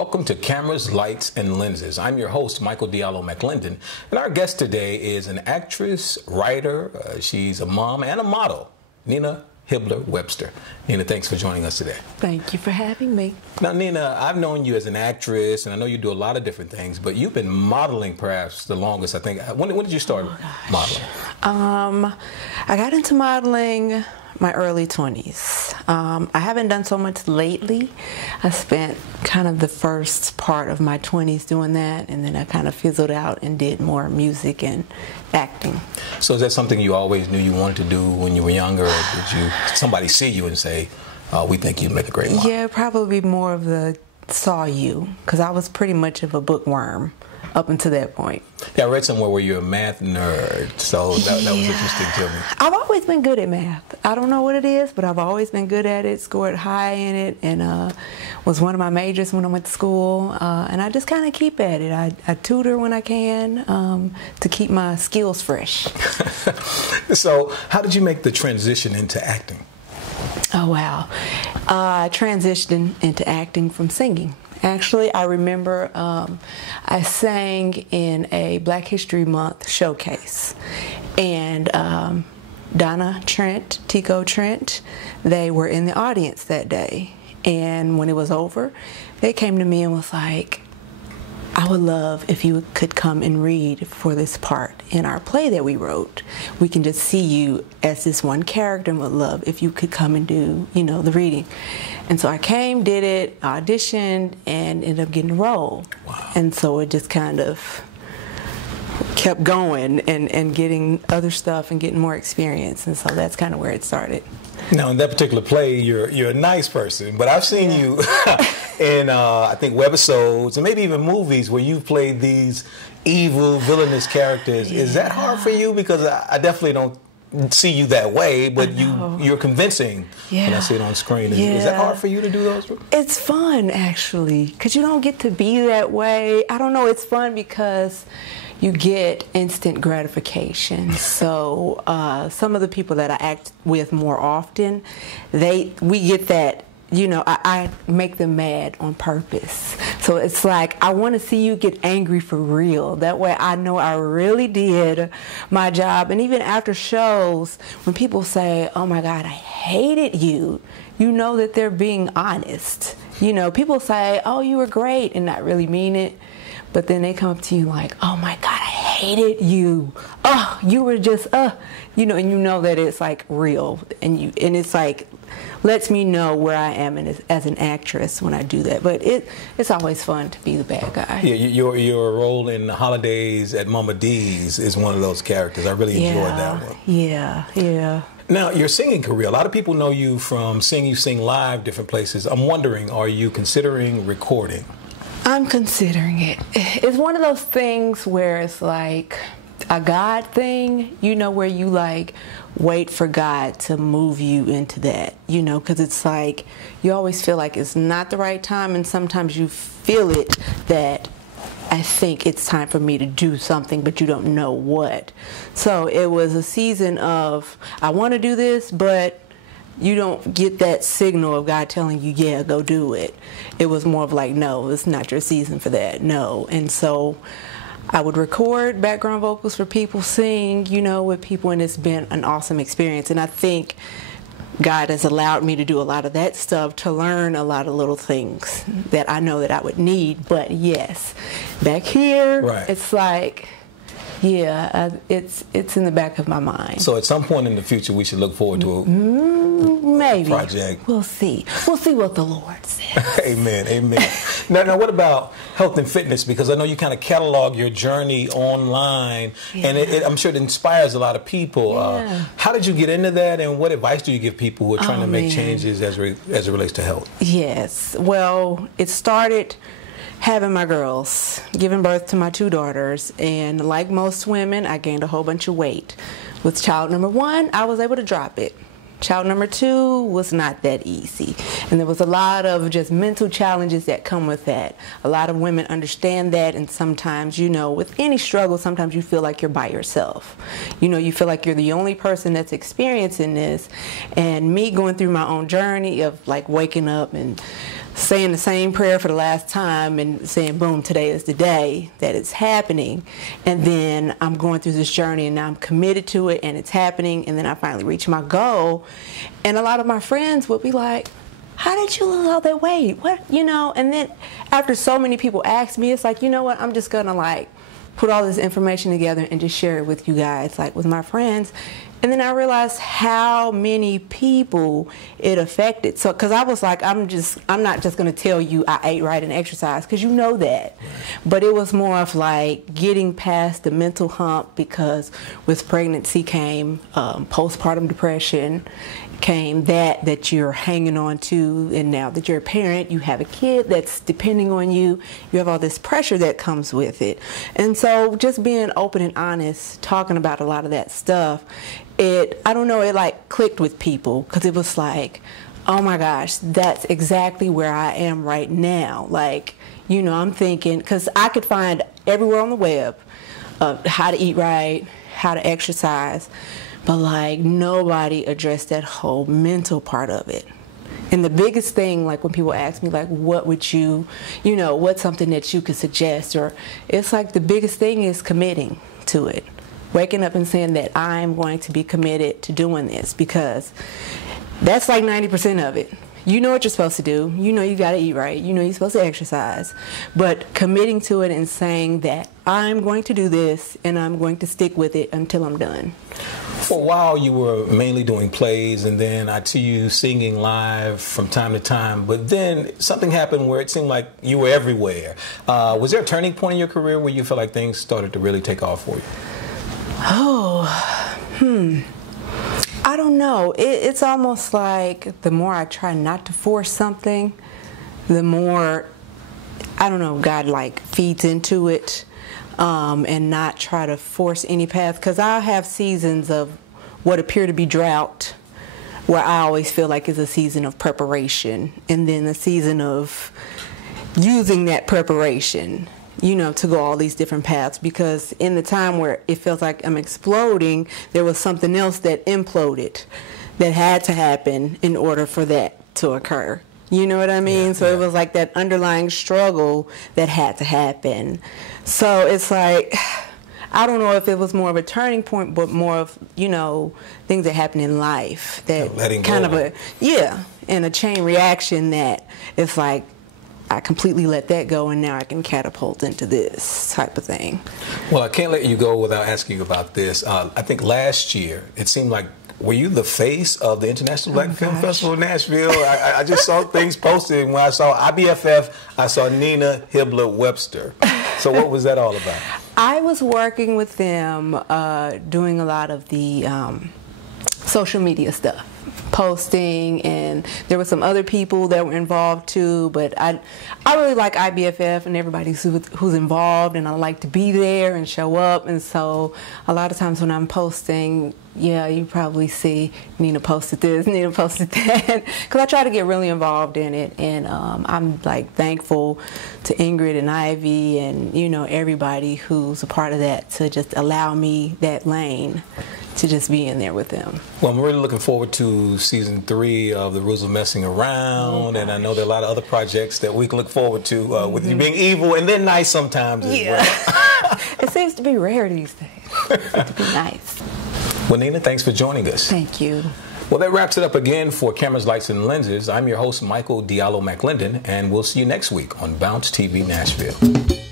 welcome to Cameras, Lights, and Lenses. I'm your host, Michael Diallo McLendon, and our guest today is an actress, writer, she's a mom and a model, Nina Hibbler Webster. Nina, thanks for joining us today. Thank you for having me. Now, Nina, I've known you as an actress, and I know you do a lot of different things, but you've been modeling perhaps the longest, I think. When did you start modeling? I got into modeling my early 20s. I haven't done so much lately. I spent kind of the first part of my 20s doing that, and then I kind of fizzled out and did more music and acting. So is that something you always knew you wanted to do when you were younger, or did somebody see you and say, we think you'd make a great model? Yeah, probably more of the saw you, because I was pretty much of a bookworm up until that point. Yeah, I read somewhere where you're a math nerd, so that was interesting to me. I've always been good at math. I don't know what it is, but I've always been good at it, scored high in it, and was one of my majors when I went to school, and I just kind of keep at it. I tutor when I can to keep my skills fresh. So how did you make the transition into acting? Oh, wow. I transitioned into acting from singing. Actually, I remember I sang in a Black History Month showcase, and Donna Trent, Tico Trent, they were in the audience that day. And when it was over, they came to me and was like, I would love if you could come and read for this part in our play that we wrote. We can just see you as this one character and would love if you could come and do, the reading. And so I came, did it, auditioned, and ended up getting a role. Wow. And so it just kind of kept going and getting other stuff and getting more experience. And so that's kind of where it started. Now, in that particular play, you're a nice person, but I've seen you in, I think, webisodes and maybe even movies where you've played these evil, villainous characters. Yeah. Is that hard for you? Because I definitely don't see you that way, but you're convincing when I see it on screen. Is that hard for you to do those? It's fun, actually, because you don't get to be that way. I don't know, it's fun because you get instant gratification. So some of the people that I act with more often, we get that, I make them mad on purpose. So it's like, I want to see you get angry for real. That way I know I really did my job. And even after shows, when people say, oh my God, I hated you, you know that they're being honest. People say, oh, you were great, and not really mean it. But then they come up to you like, oh my God, I hated you. Oh, you were just, and you know that it's like real. And it's like, lets me know where I am as an actress when I do that. But it's always fun to be the bad guy. Yeah, your role in The Holidays at Mama D's is one of those characters. I really enjoyed that one. Yeah. Now, your singing career, a lot of people know you from you sing live different places. I'm wondering, are you considering recording? I'm considering it. It's one of those things where it's like a God thing, where you like wait for God to move you into that, because it's like you always feel like it's not the right time, and sometimes you feel it that I think it's time for me to do something, but you don't know what. So it was a season of, I want to do this, but you don't get that signal of God telling you, yeah, go do it. It was more of like, no, it's not your season for that, no. And so I would record background vocals for people, sing, with people, and it's been an awesome experience. And I think God has allowed me to do a lot of that stuff, to learn a lot of little things that I know that I would need. But yes, back here, It's like, yeah, it's in the back of my mind. So at some point in the future, we should look forward to maybe a project. We'll see what the Lord says. Amen. Now, what about health and fitness? Because I know you kind of catalog your journey online, and I'm sure it inspires a lot of people. How did you get into that, and what advice do you give people who are trying to make changes as it relates to health? Yes. Well, it started having my girls, giving birth to my 2 daughters, and like most women, I gained a whole bunch of weight. With child number 1, I was able to drop it. Child number 2 was not that easy, and there was a lot of just mental challenges that come with that. A lot of women understand that, and sometimes, with any struggle, sometimes you feel like you're by yourself. You feel like you're the only person that's experiencing this, and me going through my own journey of like waking up and saying the same prayer for the last time and saying, boom, today is the day that it's happening. And then I'm going through this journey and now I'm committed to it and it's happening. And then I finally reach my goal. And a lot of my friends would be like, how did you lose all that weight? What, you know? And then after so many people ask me, it's like, you know what? I'm just going to like put all this information together and just share it with you guys, like with my friends. And then I realized how many people it affected. So, because I was like, I'm not just going to tell you I ate right and exercised, because you know that. But it was more of like getting past the mental hump, because with pregnancy came postpartum depression, came that you're hanging on to, and now that you're a parent, you have a kid that's depending on you, you have all this pressure that comes with it. And so just being open and honest, talking about a lot of that stuff, I don't know, it like clicked with people, because it was like, oh my gosh, that's exactly where I am right now. Like, you know, I'm thinking, because I could find everywhere on the web how to eat right, how to exercise, but like nobody addressed that whole mental part of it. And the biggest thing, like when people ask me, like, what would you know, what's something that you could suggest, or it's like the biggest thing is committing to it. Waking up and saying that I'm going to be committed to doing this, because that's like 90% of it. You know what you're supposed to do. You know you got to eat right. You know you're supposed to exercise. But committing to it and saying that I'm going to do this and I'm going to stick with it until I'm done. For a while, you were mainly doing plays, and then I see you singing live from time to time. But then something happened where it seemed like you were everywhere. Was there a turning point in your career where you felt like things started to really take off for you? I don't know. It's almost like the more I try not to force something, the more, I don't know, God like feeds into it, and not try to force any path. Because I have seasons of what appear to be drought, where I always feel like it's a season of preparation, and then a season of using that preparation, you know, to go all these different paths. Because in the time where it feels like I'm exploding, there was something else that imploded that had to happen in order for that to occur. You know what I mean? Yeah, so yeah. It was like that underlying struggle that had to happen. So it's like, I don't know if it was more of a turning point, but more of, you know, things that happen in life that kind of and a chain reaction that it's like, I completely let that go, and now I can catapult into this type of thing. Well, I can't let you go without asking you about this. I think last year, it seemed like, were you the face of the International Black Film Festival in Nashville? I just saw things posted. When I saw IBFF, I saw Nina Hibbler Webster. So what was that all about? I was working with them, doing a lot of the social media stuff, posting, and there were some other people that were involved too, but I really like IBFF and everybody who's involved, and I like to be there and show up. And so a lot of times when I'm posting, yeah, you probably see Nina posted this, Nina posted that, because I try to get really involved in it. And I'm like thankful to Ingrid and Ivy and, you know, everybody who's a part of that to just allow me that lane to just be in there with them. Well, I'm really looking forward to season 3 of The Rules of Messing Around, and I know there are a lot of other projects that we can look forward to with you being evil and then nice sometimes as well. It seems to be rare these days to be nice. Well, Nina, thanks for joining us. Thank you. Well, that wraps it up again for Cameras, Lights, and Lenses. I'm your host, Michael Diallo McLendon, and we'll see you next week on Bounce TV Nashville.